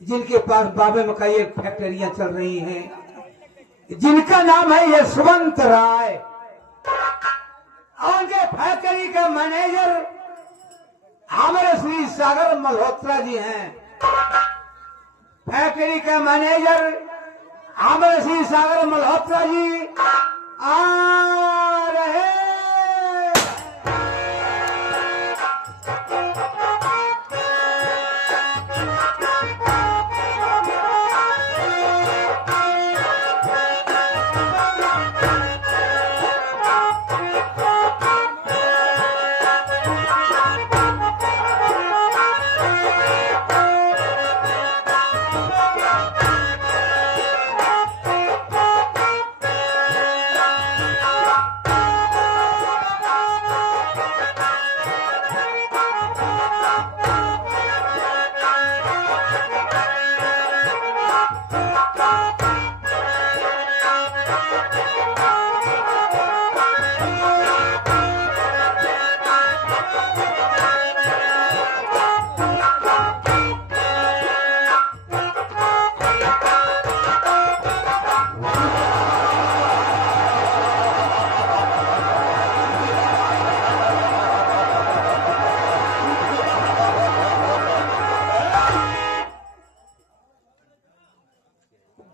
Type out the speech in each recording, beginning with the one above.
जिनके पास बाबे में कई एक फैक्ट्रियां चल रही हैं, जिनका नाम है यशवंत राय। उनके फैक्ट्री का मैनेजर हमारे श्री सागर मल्होत्रा जी हैं। फैक्ट्री का मैनेजर हमारे श्री सागर मल्होत्रा जी आ रहे।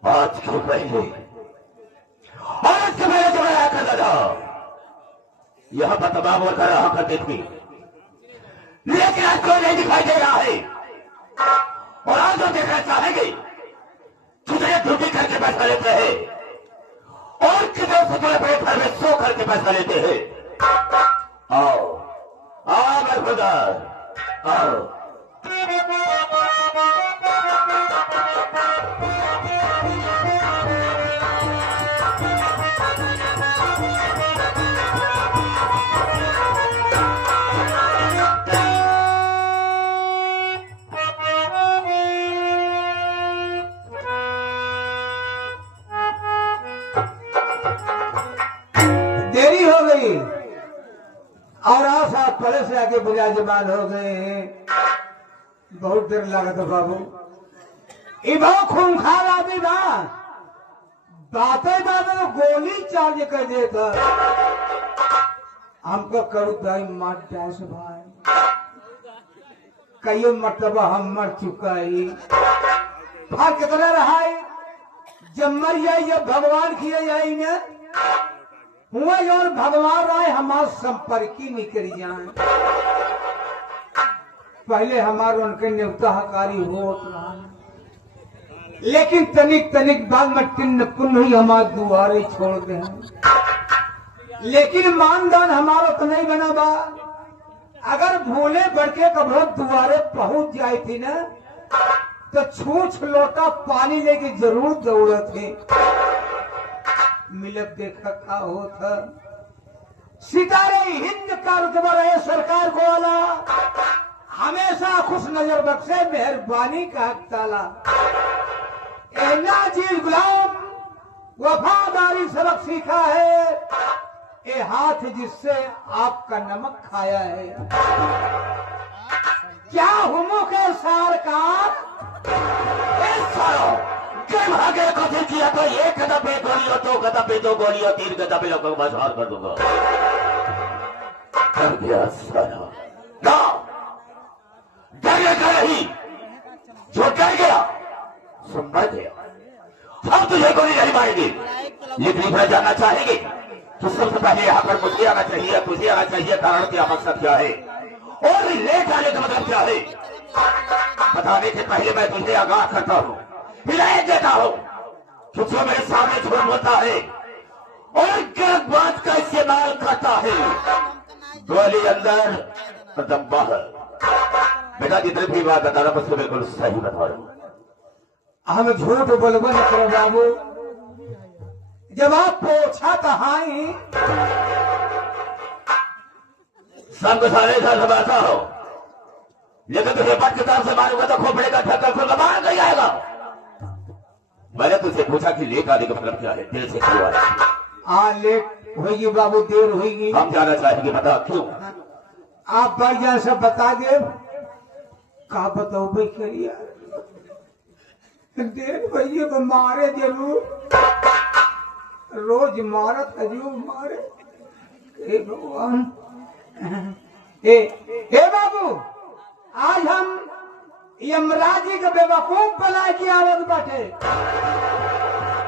आज के पहले और उसके पहले जो मैं करता था यहां पर तमाम वर्कर रहा करते थे, लेकिन आज कोई नहीं दिखाई दे रहा है। और आज जो देखना चाहेंगे कितने ड्यूटी करके पैसा लेते हैं और कितने से बड़े घर में सो करके पैसा लेते हैं। आओ आओ मेरे ब्रदर आओ। देरी हो गई और आप पहले से आके विराजमान हो गए हैं। बहुत देर लगा था बाबू। बहुत खूंखार आदमी बा, बातें बातें तो गोली चार्ज कर देता। हमको करू भाई मत डैश भाई, कई मरतबा हम मर चुका है। फर्क कितना रहा है, जब मर जाए जब भगवान किए जाएंगे हुआ और भगवान राय हमारे संपर्क ही नहीं करी जाए। पहले हमारे उनके न्योता हकारी हो रहा, लेकिन तनिक तनिक बाद में टिन्न पुण्य ही हमारे दुआरे छोड़ दे। लेकिन मानदान हमारा तो नहीं बना बा। अगर भोले बढ़के कभी दुआरे पहुंच जाए थी ना तो छूछ लोटा पानी लेके जरूर दौड़त थे। मिलक देखा का होता, सितारे हिंद का रुतबा रहे सरकार को वाला, हमेशा खुश नजर बख्शे मेहरबानी का हक ताला। नाजीर गुलाम वफादारी सबक सीखा है, ये हाथ जिससे आपका नमक खाया है। क्या हुमो के सरकार भागे कथी किया तो एक गदा पे गोली हो, दो गदा पे दो गोली हो, तीन गदा पे लोगों को बाजार कर दूंगा। कर गया सारा ना डरेगा नहीं, जो डर गया सो मर गया। हम तुझे गोली नहीं मारेंगे, लेकिन इतना जानना चाहेंगे तो सबसे पहले यहाँ पर मुझे आना चाहिए, तुझे आना चाहिए। कारण क्या, मकसद क्या है और ले जाने का मतलब क्या है, बताने से पहले मैं तुझे आगाह करता हूँ, हिदायत देता हूं कि जो मेरे सामने झूठ बोलता है और गलत बात का इस्तेमाल करता है, गोली अंदर और दम बाहर। बेटा जितनी भी बात बता रहा उसको बिल्कुल सही बता रहा हूं। हम झूठ बोलबो न करो बाबू। जब आप पूछा तो हाई सब सारे घर आता हो, लेकिन तुझे पट किताब से मारूंगा तो खोपड़े का ढक्कन खुल मार नहीं आएगा। मैंने तुझसे पूछा कि लेट आने का मतलब क्या है, देर से क्यों आया? हाँ लेट होगी बाबू, देर होगी। हम जाना चाहेंगे, बता क्यों? आप भाईजान सब बता दे। का बताओ भाई करिए, देख भैया को मारे जरूर, रोज मारत हजूर मारे। हे भगवान, हे बाबू, आज हम यमराज जी के बेवकूफ बना के आवत बाटे।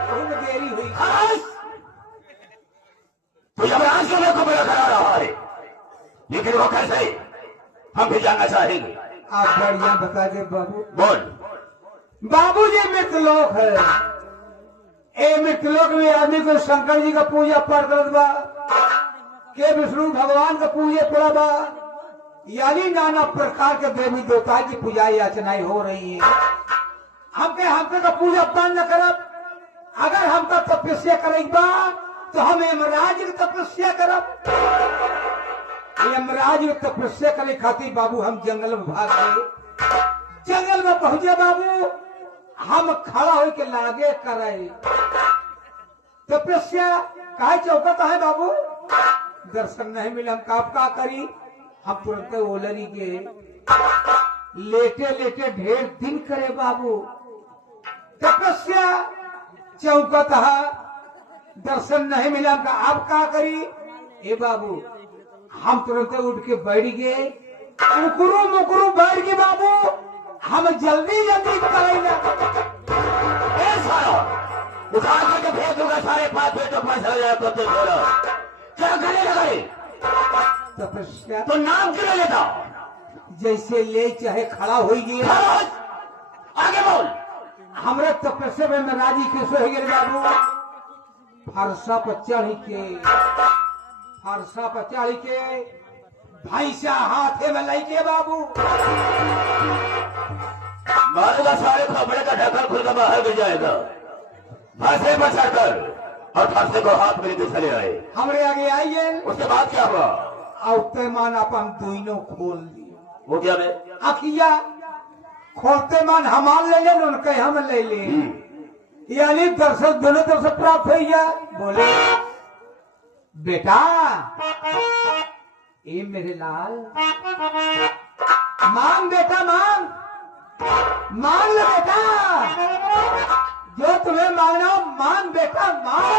खूब देरी हुई। तो यमराज को मेरे को बड़ा करा रहा है, लेकिन वो कैसे, हम भी जानना चाहेंगे। आप बढ़िया बता दे बाबू। बोल। बाबू जी मृतलोक है, ए मृतलोक में आदमी को शंकर जी का पूजा पाठ करत बा, के विष्णु भगवान का पूजे पड़ा बा, यानी नाना प्रकार के देवी देवता की पूजा याचनाएं हो रही है। हमके का पूजा पाठ न करब, अगर हमका तपस्या करेगा बा तो हम यमराज की तपस्या करब। यमराज की तपस्या करे खातिर बाबू हम जंगल में भाग गए। जंगल में पहुंचे बाबू, हम खड़ा होके लागे करे तपस्या, काहे चौकत है बाबू, दर्शन नहीं मिले, हम का करी। हम तुरंत ओलरी के लेटे लेटे ढेर दिन करे बाबू, तपस्या चौकत है, दर्शन नहीं मिला, आप का करी। ए बाबू, हम तुरंत उठ के बैठ गए, मुकरू मुकरू बैठ गए बाबू, हम जल्दी जल्दी करेंगे। उठा करके फेंक दूंगा सारे 5 पेटों पर चला जाए तो छोड़ो, क्या करेगा? तपस्या तो नाम क्यों लेता? जैसे ले चाहे खड़ा हो गया। आगे बोल। हमारे तपस्या में राजी कैसे हो गए बाबू, फरसा पर चढ़ के भैंसा हाथे में लेके बाबू, मारेगा सारे कपड़े का ढक्कन खुल कर बाहर गिर जाएगा, फंसे पर चढ़कर और फंसे को हाथ में लेके चले आए। हमारे आगे आइए। उसके बाद क्या हुआ? औते मान अपन दोनों खोल दिए। वो क्या बे? अखिया खोलते मान हमार ले लेन, उनके हम ले ले, यानी दर्शन दोनों तरफ से प्राप्त हो गया। बोले बेटा, ये मेरे लाल, मांग बेटा मांग, मांग ले बेटा, जो तुम्हें मांगना हो मांग बेटा मांग।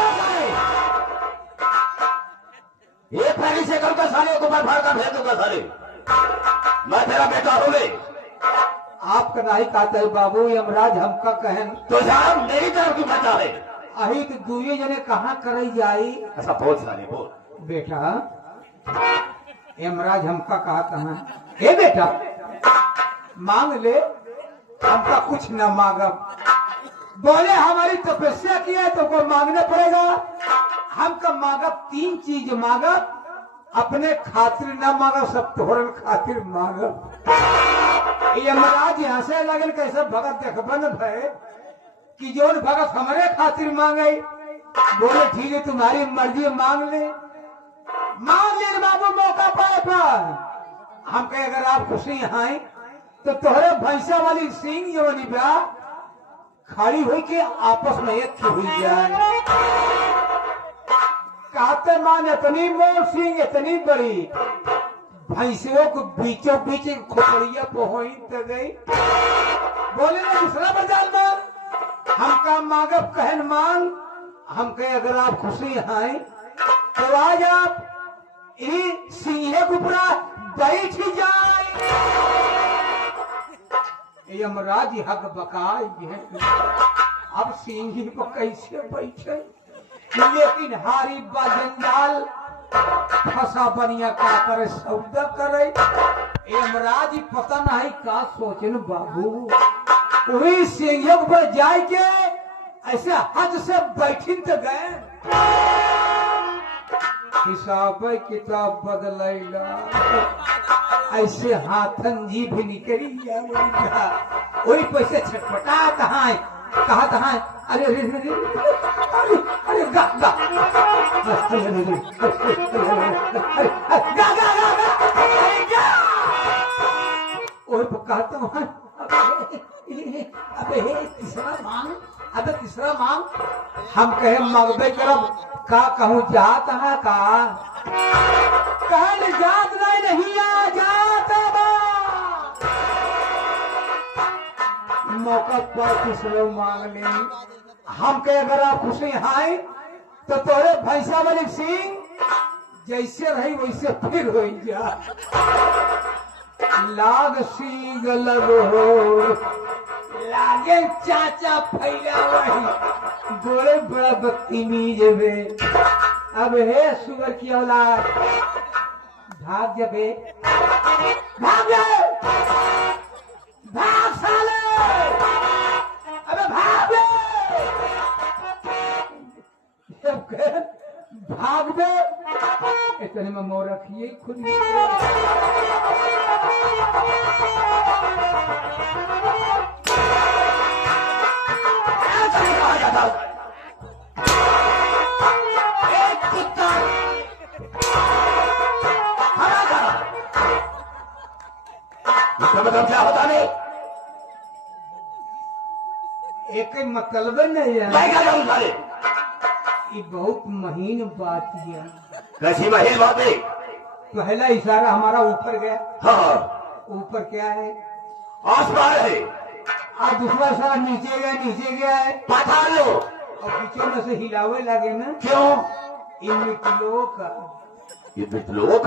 ये पहली से कल का साले को मैं फाड़ कर भेज दूंगा साले, मैं तेरा बेटा हो गई। आपका नहीं कहते है बाबू, यमराज हमका कहन तो साहब मेरी तरफ की बचा है। अही तो दुए जने कहाँ करे जाई। ऐसा बोल साले बोल। बेटा, यमराज हमका कहता है, हे बेटा मांग ले, हमका कुछ न मांगब। बोले हमारी तपस्या की है तो को मांगना पड़ेगा। हमका मांगब 3 चीज मांगब, अपने खातिर न मांगब, सब तोहरन खातिर मांगब। यमराज यहाँ से लगल कैसे भगत देखबन भय कि जोन भगत हमारे खातिर मांगे। बोले ठीक है तुम्हारी मर्जी, मांग ले बाबू, मौका पाए पर। हम कहे अगर आप खुशी हैं तो तोहरे भैंसा वाली सिंह जो बनी बा खड़ी हुई के आपस में एक हुई जाए। कहते मान इतनी मोर सिंह इतनी बड़ी, भैंसियों को बीचों बीच खोपड़िया पहुंच गई। बोले ना दूसरा बजाल मांग, हमका मांगब कहन मांग। हम कहे अगर आप खुशी हैं तो आज आप सिंह गुपरा बैठ ही जाए। यमराज हक बकाय अब सिंह पर कैसे बैठे, लेकिन हारी बाजंजाल फसा बनिया का करे सौदा करे। यमराज पता नहीं का सोचन बाबू, वही सिंह पर जाए के ऐसे हद से बैठिन तो गए। हिसाब किताब बदलैला, ऐसे हाथन जी भी निकली वही पैसे छटपटा कहा अरे अरे अरे अरे अरे गा गा और कहता हूँ अबे तीसरा मांग, अबे तीसरा मांग। हम कहे मगबे करब का कहूँ जात है का कहन जात नहीं आ जात बा। मौका पर कुछ लोग मांग ले हम के अगर आप खुशी हाय तो तोरे भैंसा मलिक सिंह जैसे रही वैसे फिर हो जा लाग सी गलग हो लागे चाचा फैला वही गोले बड़ा बदतमीज में अब हे सुगर की औलाद भाग जबे भाग जा भाग साले अबे भाग भाग बे इतने में मोर रखिए खुद मतलब क्या होता नहीं एक मतलब नहीं है मैं क्या जाऊँ साले ये बहुत महीन बात है कैसी महीन बात है पहला इशारा हमारा ऊपर गया हाँ ऊपर क्या है आसमान है और दूसरा इशारा नीचे गया है पाताल लो और पीछे में से हिलावे लगे ना क्यों इन मिट्टियों का ये बिटलोक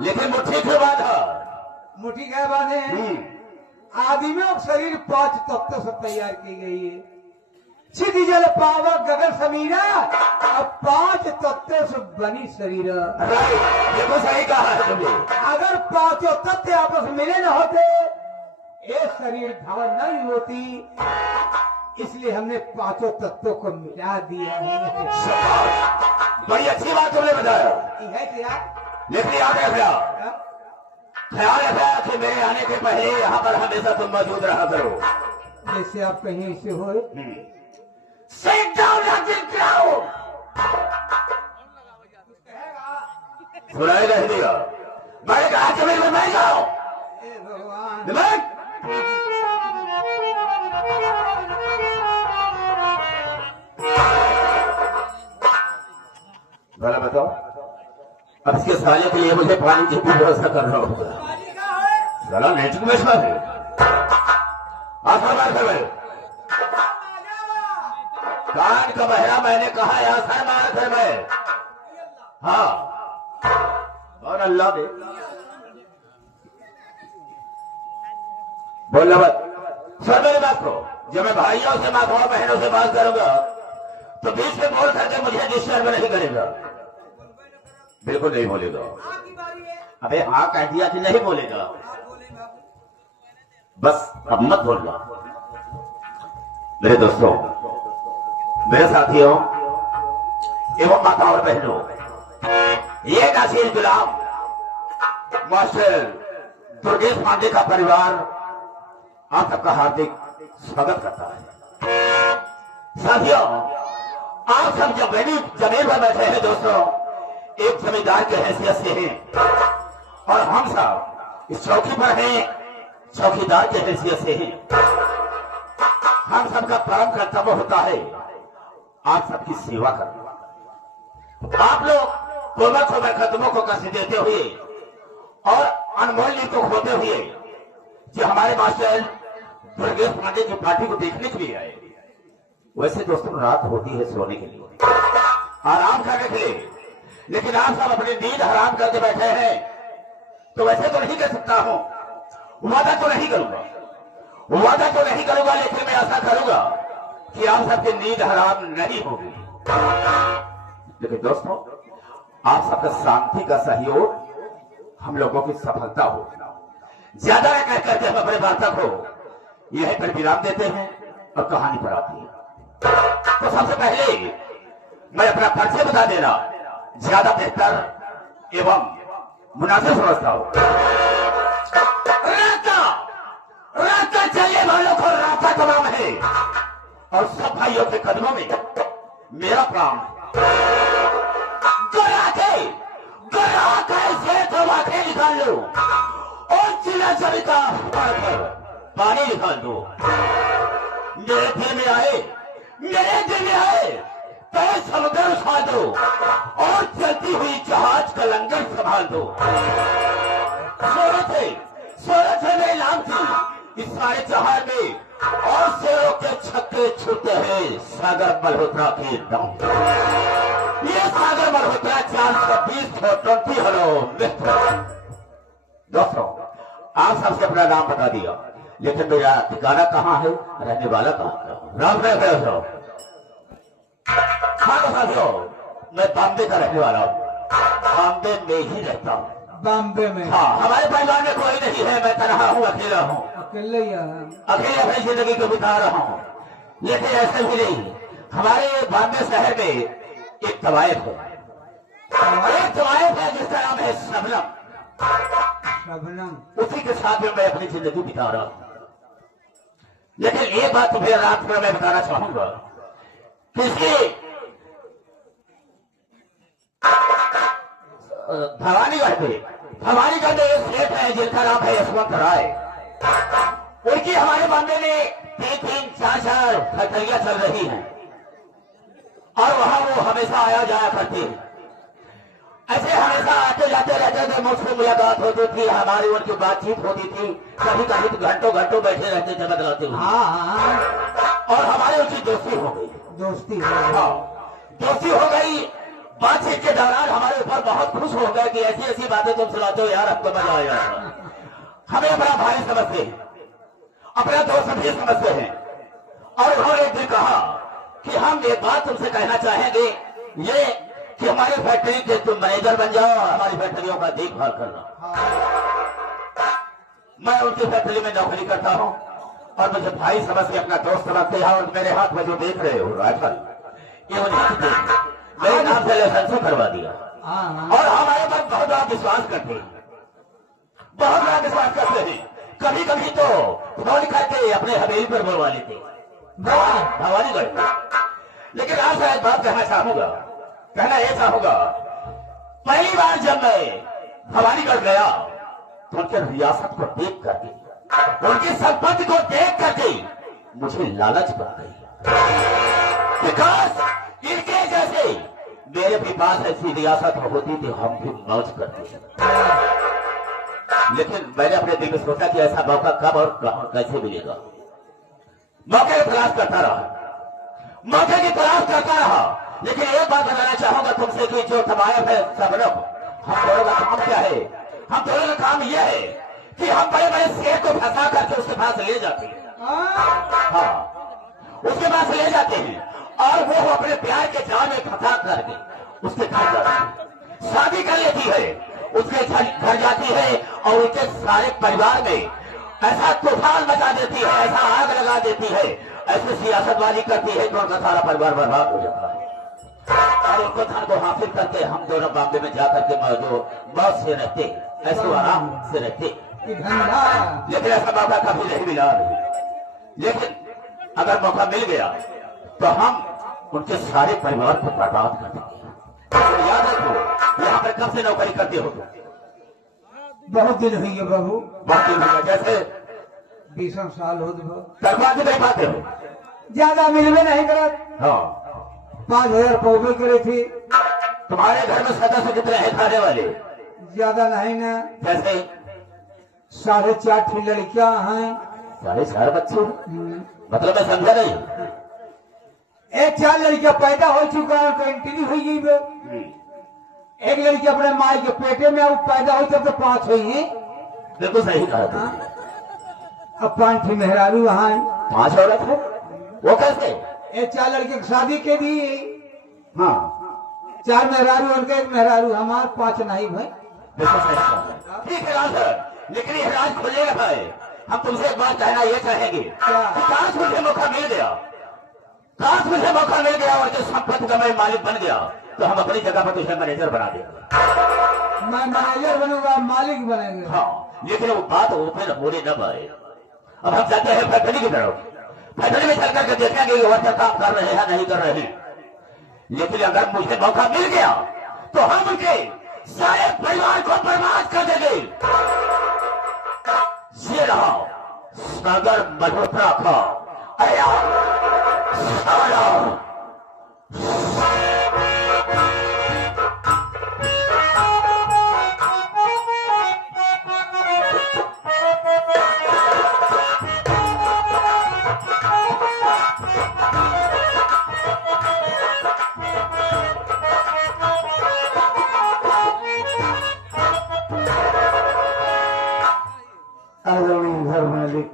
लेकिन मुट्ठी के बाद है मुट्ठी के बाद है आदमियों का शरीर 5 तत्वों से तैयार की गई है सीधी जल पावक गगन समीरा अब 5 तत्वों से बनी शरीर देखो सही कहा है तुमने अगर 5 तत्व आपस में मिले न होते ये शरीर धारण नहीं होती इसलिए हमने 5 तत्वों को मिला दिया है बड़ी अच्छी बात तुमने बताया है क्या लेकिन याद रखना ख्याल रखना कि मेरे आने के पहले यहाँ पर हमेशा तुम मौजूद रहा करो जैसे आप कहीं ऐसे हो Sit down and sit down. सुनाई नहीं दिया मैंने कहा जमीन में बैठ जाओ भगवान भला बताओ अब इसके साले के लिए मुझे पानी की भी व्यवस्था करना होगा साला नेटिंग में है आसमान कर मैं कान का बहरा मैंने कहा आसमान मार कर मैं हाँ और अल्लाह दे बोलना मत सुन मेरी बात को जब मैं भाइयों से माताओं बहनों से बात करूंगा तो बीच में बोल करके मुझे डिस्टर्ब नहीं करेगा बिल्कुल नहीं बोलेगा अबे हाँ कह दिया कि नहीं बोलेगा बस अब मत बोलना मेरे दोस्तों मेरे साथियों एवं माताओं और बहनों ये नासिर गुलाम मास्टर दुर्गेश पांडे का परिवार आप सबका हार्दिक स्वागत करता है साथियों आप सब जब जमीन पर बैठे हैं दोस्तों एक जमींदार के हैसियत से हैं और हम सब इस चौकी पर हैं चौकीदार के हैसियत से हैं हम सबका परम कर्तव्य होता है आप सबकी सेवा करना आप लोग कोमल कदमों को कष्ट देते हुए और अनमोल को खोते हुए जो हमारे मास्टर दुर्गेश पांडे की पार्टी को देखने के लिए आए वैसे दोस्तों रात होती है सोने के लिए आराम करने के लिए लेकिन आप सब अपनी नींद हराम करके बैठे हैं तो वैसे तो नहीं कर सकता हूं वादा तो नहीं करूंगा लेकिन मैं ऐसा करूंगा कि आप सबकी नींद हराम नहीं होगी लेकिन दोस्तों आप सबका शांति का सहयोग हम लोगों की सफलता हो ज्यादा कह करके हम अपने वार्ता को यह पर विराम देते हैं और कहानी पर आती है तो सबसे पहले मैं अपना परिचय बता देना ज्यादा बेहतर एवं मुनासिब समझता हूं रास्ता चलने वालों को रास्ता तमाम है और सब भाइयों के कदमों में मेरा प्राण से तो वाकई निकाल लो और जिला सविता पानी निकाल दो मेरे दिल में आए तो समुद्र उठा दो और चलती हुई जहाज का लंगर संभाल दो सोरत है मेरी नाम थी इस सारे जहां में और शेरों के छक्के छूटे हैं सागर मल्होत्रा के दम। ये सागर मल्होत्रा 420 फॉर 20 हेलो मित्र। दोस्तों, आप सबसे अपना नाम बता दिया, लेकिन मेरा ठिकाना कहाँ है, रहने वाला कहाँ है? राम राम। हाँ तो साथियों, मैं बॉम्बे का रहने वाला हूँ, बॉम्बे में ही रहता हूँ। बॉम्बे में? हाँ, हमारे परिवार में कोई नहीं है, मैं तनहा हूँ, अकेला हूँ, अकेले ही है। अकेले अपनी जिंदगी को बिता रहा हूँ। लेकिन ऐसे भी नहीं, हमारे बॉम्बे शहर में एक तवायफ है, एक तवायफ है जिसका नाम है शबनम। शबनम, उसी के साथ में मैं अपनी जिंदगी बिता रहा हूँ। लेकिन एक बात तुम्हें रात में मैं बताना चाहूंगा कि भवानीगढ़ में एक सेठ है जिनका नाम है यशवंत राय। उनकी हमारे बॉम्बे में 3-4 फैक्ट्रियां चल रही हैं और वहां वो हमेशा आया जाया करते हैं। ऐसे हमेशा आते जाते रहते थे, मुझसे मुलाकात होती थी, हमारी उनकी बातचीत होती थी, कभी कभी तो घंटों घंटों बैठे रहते थे बदलाते हुए। और हमारी उनकी दोस्ती हो गई। दोस्ती हो गई। बातचीत के दौरान हमारे ऊपर बहुत खुश हो गए कि ऐसी ऐसी बातें तुम सुनाते हो यार, हमको मजा आया। हमें अपना भाई समझते हैं, अपना दोस्त भी समझते हैं। और उन्होंने एक दिन कहा कि हम एक बात तुमसे कहना चाहेंगे, ये कि हमारी फैक्ट्री के तुम मैनेजर बन जाओ और हमारी फैक्ट्रियों का देखभाल करना। मैं उनकी फैक्ट्री में नौकरी करता हूँ और मुझे भाई समझ के अपना दोस्त समझते हैं। और मेरे हाथ में जो देख रहे हो राइफल, ये उन्हीं मेरे नाम से लाइसेंस करवा दिया। और हमारे पर बहुत बड़ा विश्वास करते हैं, बहुत बड़ा विश्वास करते हैं। कभी कभी तो फोन करके अपने हवेली पर बुलवा लेते भवानीगढ़ में। लेकिन आज मैं एक बात कहना ये चाहूंगा, पहली बार जब मैं भवानीगढ़ गया तो उनके रियासत को देख करके, उनकी संपत्ति को देख करके मुझे लालच बढ़ गई। विकास इनके जैसे मेरे भी पास ऐसी रियासत होती थी, हम भी मौज करते। लेकिन मैंने अपने दिल में सोचा कि ऐसा मौका कब और कहां कैसे मिलेगा। मौके की तलाश करता रहा। लेकिन एक बात बताना चाहूंगा तुमसे कि जो तवायफ है शबनम, हम दोनों का काम क्या है? हम दोनों का काम यह है कि हम बड़े बड़े शेर को फंसा करके उसके पास ले जाते हैं। हाँ, उसके पास ले जाते हैं और वो अपने प्यार के जाल में फंसा करके उसके घर जाती है, शादी कर लेती है, उसके घर जाती है और उसके सारे परिवार में ऐसा तूफान मचा देती है, ऐसा आग लगा देती है, ऐसी सियासतबाजी करती है कि उनका सारा परिवार बर्बाद हो जाता है। और उसको धन को हासिल करते हम दोनों बॉम्बे में जाकर के जो मौज से रहते, ऐसे आराम से रहते। लेकिन ऐसा मौका कभी नहीं मिला। लेकिन अगर मौका मिल गया तो हम उनके सारे परिवार को बर्बाद कर देंगे। तो याद रखो, यहाँ पर कब से नौकरी करते हो? बहुत दिन हुई है बाबू। बहुत दिन हुआ, जैसे 20 साल हो। तनख्वाह भी नहीं पाते हो? ज्यादा मिलवे नहीं करत। हाँ, 5000 पौबे करे थी। तुम्हारे घर में सदस्य कितने हैं खाने वाले? ज्यादा नहीं ना, जैसे 4.5 लड़कियां हैं। 4.5 बच्चे? मतलब मैं समझा नहीं। 4 लड़कियां पैदा हो चुका है, कंटिन्यू हुई गई। एक लड़की अपने माई के पेटे में पैदा हुई तब तो 5 हुई है। बिल्कुल सही कहा। अब 5 थी मेहरारू वहां। 5 औरत है, वो कैसे? 4 लड़के की शादी के दी। हाँ, 4 मेहरारू उनके, 1 मेहरारू हमार, 5 नहीं भाई। बिल्कुल सही कहा। ठीक है राज, लेकिन ये राज खुले रखा है। हम तुमसे एक बात कहना ये चाहेंगे, काश मुझे मौका मिल गया, काश मुझे मौका मिल गया और जो संपत्ति का मैं मालिक बन गया तो हम अपनी जगह पर तुझे मैनेजर बना देंगे। मैं मैनेजर बनूंगा, मालिक बनेंगे। हाँ, लेकिन वो बात ओपन होने न पाए। अब हम जाते हैं फैक्ट्री की तरफ। फैक्ट्री में चल करके देखेंगे कि वर्कर काम कर रहे हैं या नहीं कर रहे हैं। लेकिन अगर मुझे मौका मिल गया तो हम उनके सारे परिवार को बर्बाद कर देंगे। ये रहा सागर मल्होत्रा का आया सारा। आदरणीय घर मालिक